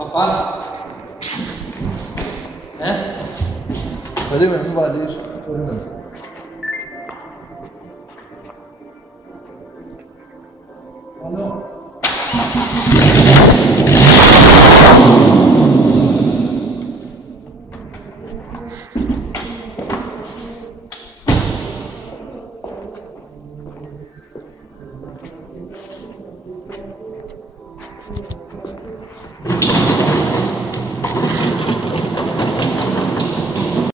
Apa? Περίμενε, μην βαλείς. Περίμενε. Άλλο. Thank you.